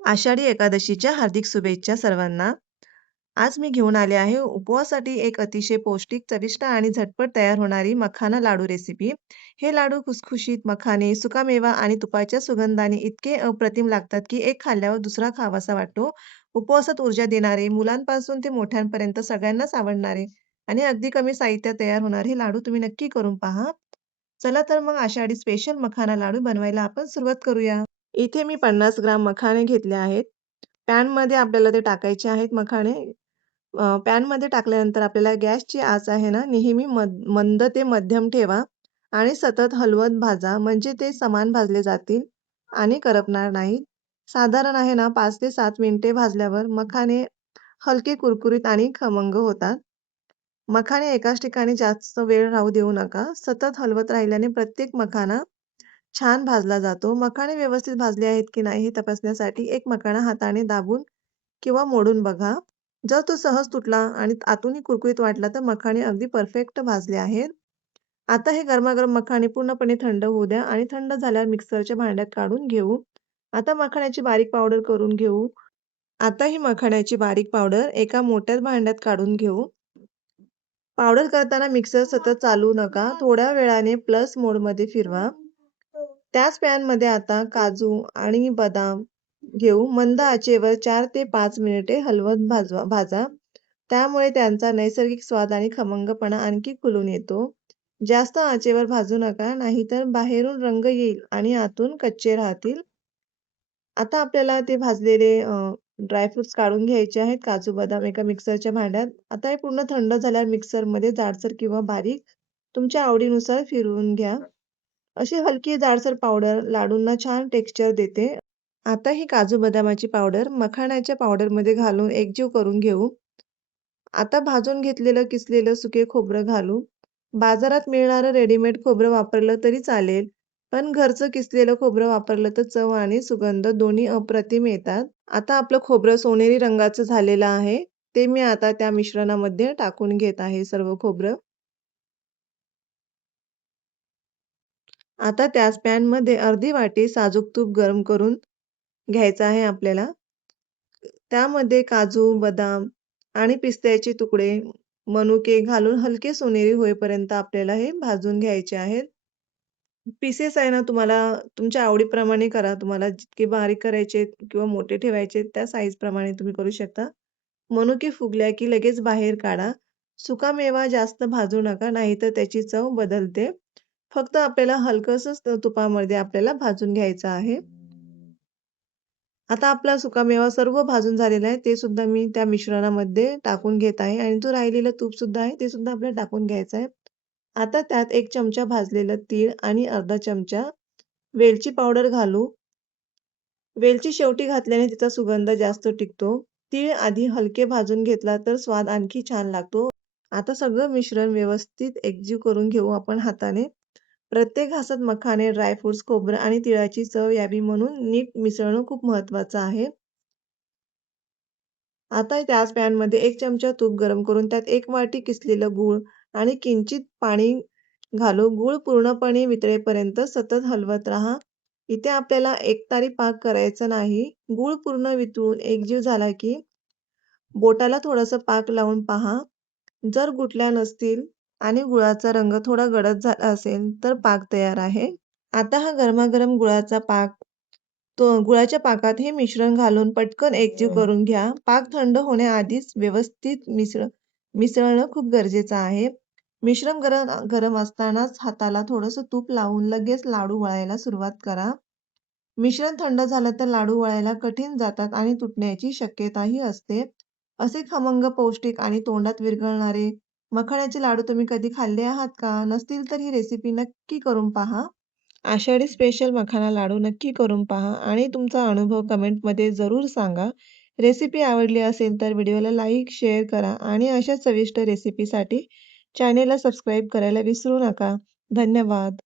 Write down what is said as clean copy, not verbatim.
आषाढी एकादशीच्या हार्दिक शुभेच्छा सर्वांना. आज मी घेऊन आले आहे उपवासासाठी एक अतिशय पौष्टिक, चविष्ट आणि झटपट तयार होणारी मखाना लाडू रेसिपी. हे लाडू खुसखुशीत मखाने, सुकामेवा आणि तुपाच्या सुगंधाने इतके अप्रतिम लागतात, की एक खाल्ल्यावर दुसरा खावासा वाटतो. उपवासात ऊर्जा देणारे, मुलांपासून ते मोठ्यांपर्यंत सगळ्यांनाच आवडणारे आणि अगदी कमी साहित्यात तयार होणारे हे लाडू तुम्ही नक्की करून पहा. चला तर मग आषाढी स्पेशल मखाना लाडू बनवायला आपण सुरुवात करूया. इथे मी 50 ग्राम मखाणे घेतले आहेत. पॅनमध्ये आपल्याला ते टाकायचे आहेत मखाणे. पॅनमध्ये टाकल्यानंतर आपल्याला गॅसची आच आहे ना, नेहमी मंद ते मध्यम ठेवा आणि सतत हलवत भाजा, म्हणजे ते समान भाजले जातील आणि करपणार नाहीत. साधारण आहे ना 5 ते 7 मिनिटे भाजल्यावर मखाने हलके कुरकुरीत आणि खमंग होतात. मखाने एकाच ठिकाणी जास्त वेळ राहू देऊ नका. सतत हलवत राहिल्याने प्रत्येक मखाना छान भाजला जातो. मखाणे व्यवस्थित भाजले आहेत की नाही हे तपासण्यासाठी एक मखाना हाताने दाबून किंवा मोडून बघा. जर तो सहज तुटला आणि आतूनही कुरकुरीत वाटला तर मखाणे अगदी परफेक्ट भाजले आहेत. आता हे गरमागरम मखाणे पूर्णपणे थंड होऊ द्या आणि थंड झाल्यावर मिक्सरच्या भांड्यात काढून घेऊ. आता मखाण्याची बारीक पावडर करून घेऊ. आता ही मखाण्याची बारीक पावडर एका मोठ्या भांड्यात काढून घेऊ. पावडर करताना मिक्सर सतत चालू नका. थोड्या वेळाने प्लस मोडमध्ये फिरवा. त्याच पॅनमध्ये आता काजू आणि बदाम घेऊ. मंद आचेवर 4 ते 5 मिनिटे हलवत भाजा. त्यामुळे त्यांचा नैसर्गिक स्वाद आणि खमंगपणा आणखी खुलून येतो. जास्त आचेवर भाजू नका, नाहीतर बाहेरून रंग येईल आणि आतून कच्चे राहतील. आता आपल्याला ते भाजलेले ड्रायफ्रुट्स काढून घ्यायचे आहेत. काजू, बदाम एका मिक्सरच्या भांड्यात. आता हे पूर्ण थंड झाल्यावर मिक्सरमध्ये जाडसर किंवा बारीक तुमच्या आवडीनुसार फिरवून घ्या. अशी हलकी जाडसर पावडर लाडूंना छान टेक्स्चर देते. आता ही काजू बदामाची पावडर मखाण्याच्या पावडरमध्ये घालून एकजीव करून घेऊ. आता भाजून घेतलेलं किसलेलं सुके खोबरं घालू. बाजारात मिळणारं रेडीमेड खोबरं वापरलं तरी चालेल, पण घरचं किसलेलं खोबरं वापरलं तर चव आणि सुगंध दोन्ही अप्रतिम येतात. आता आपलं खोबरं सोनेरी रंगाचं झालेलं आहे. ते मी आता त्या मिश्रणामध्ये टाकून घेत आहे सर्व खोबरं. आता त्याच पॅनमध्ये अर्धी वाटी साजूक तूप गरम करून घ्यायचं आहे आपल्याला. त्यामध्ये काजू, बदाम आणि पिस्त्याचे तुकडे, मनुके घालून हलके सोनेरी होईपर्यंत आपल्याला हे भाजून घ्यायचे आहेत. पीसेस आहे ना तुम्हाला तुमच्या आवडीप्रमाणे करा. तुम्हाला जितके बारीक करायचे किंवा मोठे ठेवायचे त्या साईजप्रमाणे तुम्ही करू शकता. मनुके फुगल्या की लगेच बाहेर काढा. सुकामेवा जास्त भाजू नका, नाहीतर त्याची चव बदलते. फक्त आपल्याला हलकसंच तुपामध्ये आपल्याला भाजून घ्यायचं आहे. आता आपला सुकामेवा सर्व भाजून झालेला आहे. ते सुद्धा मी त्या मिश्रणामध्ये टाकून घेत आहे आणि जो राहिलेलं तूप सुद्धा आहे, ते सुद्धा आपल्याला टाकून घ्यायचं आहे. आता त्यात 1 चमचा भाजलेलं तीळ आणि अर्धा चमचा वेलची पावडर घालू. वेलची शेवटी घातल्याने तिचा सुगंध जास्त टिकतो. तीळ आधी हलके भाजून घेतला तर स्वाद आणखी छान लागतो. आता सगळं मिश्रण व्यवस्थित एकजीव करून घेऊ आपण हाताने. प्रत्येक घासात मखाने, ड्रायफ्रुट्स, खोबरं आणि तिळाची चव यावी म्हणून नीट मिसळणं खूप महत्त्वाचं आहे. आता त्याच पॅनमध्ये 1 चमचा तूप गरम करून त्यात 1 वाटी किसलेलं गूळ आणि किंचित पाणी घालू. गूळ पूर्णपणे वितळेपर्यंत सतत हलवत राहा. इथे आपल्याला एकतारी पाक करायचा नाही. गूळ पूर्ण वितळून एकजीव झाला की बोटाला थोडंसं पाक लावून पहा. जर गुठल्या नसतील आणि गुळाचा रंग थोडा गडद झाला असेल तर पाक तयार आहे. आता हा गरमागरम गुळाचा पाक गुळाच्या पाकात हे मिश्रण घालून पटकन एकजीव करून घ्या. पाक थंड होण्याआधीच व्यवस्थित मिसळणं खूप गरजेचं आहे. मिश्रण गरम गरम असतानाच हाताला थोडंसं तूप लावून लगेच लाडू वळायला सुरुवात करा. मिश्रण थंड झालं तर लाडू वळायला कठीण जातात आणि तुटण्याची शक्यताही असते. असे खमंग, पौष्टिक आणि तोंडात विरघळणारे मखाण्याचे लाडू तुम्ही कधी खाल्ले आहात का? नसतील तर ही रेसिपी नक्की करून पहा. आषाढी स्पेशल मखाना लाडू नक्की करून पहा आणि तुमचा अनुभव कमेंटमध्ये जरूर सांगा. रेसिपी आवडली असेल तर व्हिडिओला लाईक, शेअर करा आणि अशा चविष्ट रेसिपीसाठी चॅनेलला सबस्क्राईब करायला विसरू नका. धन्यवाद.